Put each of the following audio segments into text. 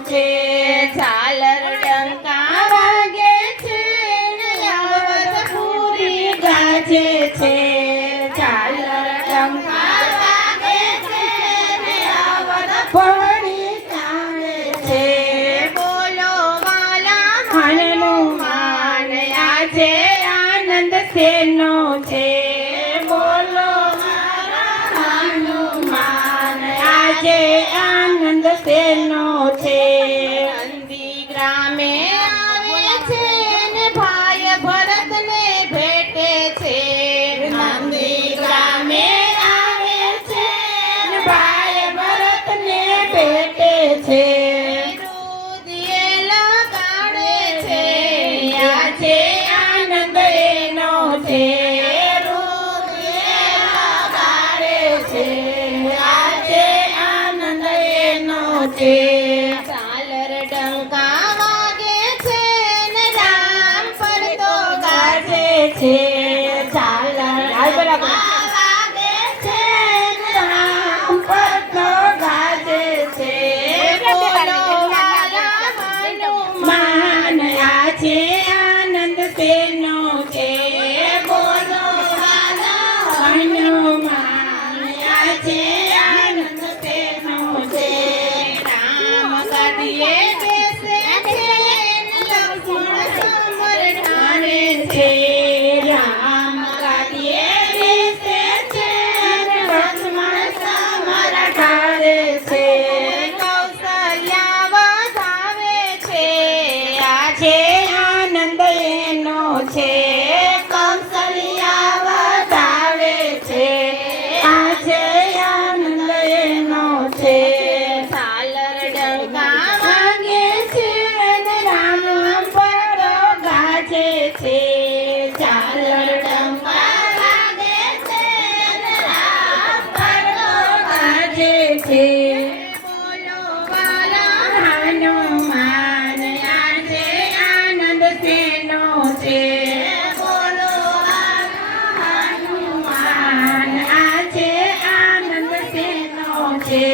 છે ઝાલર ડંકા વાગે છે ને અવધપુરી ગાજે છે ઝાલર ડંકા વાગે છે ને અવધપુરી ગાજે છે બોલો વાલા હનુમાન આજે આનંદ શેનો છે બોલો મારા હનુમાન આજે આનંદ શેનો છે નંદી ગ્રામે આવે છે ને ભાઈ ભરતને ભેટે છે નંદી ગ્રામે આવે છે ને ભાઈ ભરતને ભેટે છે રુદિએ લગાડે છે આજે આનંદ એનો છે રુદિએ લગાડે છે આજે આનંદ એનો છે ઝાલર ડંકા વાગે છે ને રામ પર તો ગાજે છે ઝાલર વાગે છે ને રામ પર તો ગાજે છે બોલો વાલા હનુમાન આજે આનંદ શેનો છે બોલો વાલા હનુમાન આજે આનંદ શેનો છે રામ ગાદીએ બેસે છે લક્ષ્મણ સમર ઢાળે છે રામ ગાદીએ બેસે છે લક્ષ્મણ સમર ઢાળે છે કૌશલ્યા વધાવે છે આજે આનંદ એનો છે કૌશલ્યા વધાવે છે આજે આનંદ એનો છે ઝાલર ડંકા વાગે છે ને રામ પર ગાજે છે ઝાલર ડંકા વાગે છે ને રામ પર ગાજે છે બોલો વાલા હનુમાન આજે આનંદ શેનો છે બોલો વાલા હનુમાન આજે આનંદ શેનો છે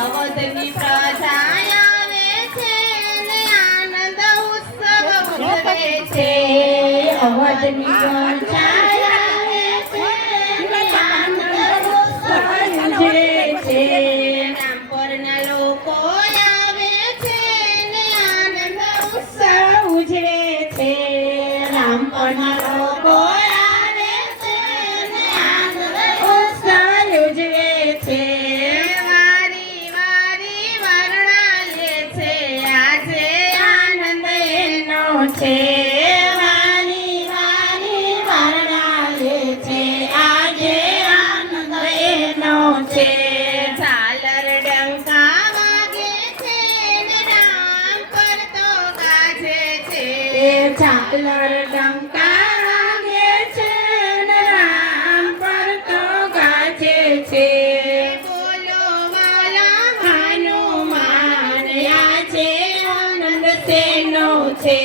અવધની પ્રજા આવે છે ને આનંદ ઉત્સવ ઉજવે છે અવધની પ્રજા આવે છે ને આનંદ ઉત્સવ ઉજવે છે રામપરના લોકો આવે છે ને આનંદ ઉત્સવ ઉજવે છે રામપરના લોકો આવે છે ને આનંદ ઉત્સવ ઉજવે છે વારી વારી વર્ણા લે છે આજે આનંદ એનો છે વારી વારી વર્ણા લે છે આજે આનંદ એનો છે ઝાલર ડંકા વાગે છે ને રામ પર તો ગાજે છે ઝાલર ડંકા વાગે છે ને રામ પર તો ગાજે છે બોલો વાલા હનુમાન આજે આનંદ શેનો છે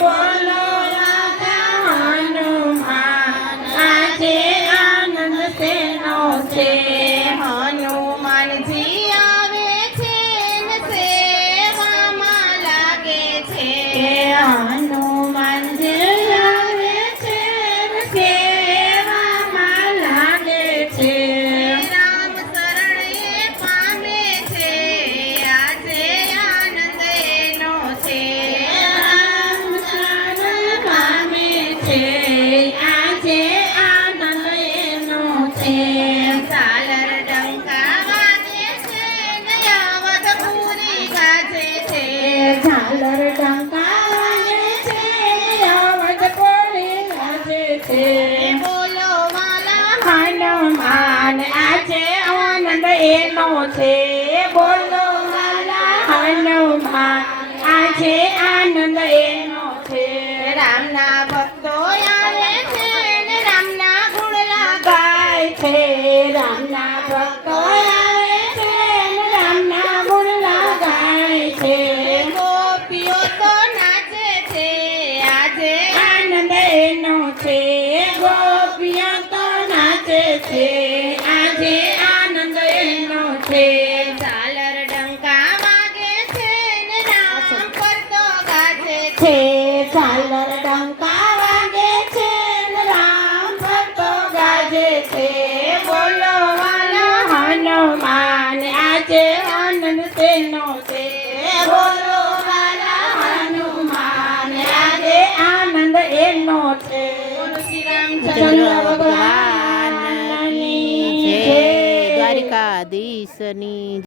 બોલો વાલા હનુમાન આજે આનંદ શેનો છે હનુમાનજી આવે છે ને સેવામાં લાગે છે હનુમાનજી આવે છે ને સેવામાં લાગે છે રામ શરણે પામે છે આજે આનંદ એનો છે રામ શરણ પામે છે આજે આનંદ એનો છે ઝાલર ડંકા વાગે છે ને અવધપુરી ગાજે છે ઝાલર ડંકા વાગે છે ને અવધપુરી ગાજે છે બોલો વાલા હનુમાન આજે આનંદ એનો છે બોલો વાલા હનુમાન આજે આનંદ એનો છે રામના ભક્તો આવે છે ને રામના ગુણલા ગાય છે રામના ભક્તો આવે છે ને રામના ગુણલા ગાય છે ગોપીઓ તો નાચે છે આજે આનંદ એનો છે ગોપીઓ તો નાચે છે આજે આનંદ એનો છે ઝાલર ડંકા વાગે છે શ્રી ચંદ્ર રામચંદ્ર ભગવાન ભગવાનની જય જય. દ્વારિકાધીશની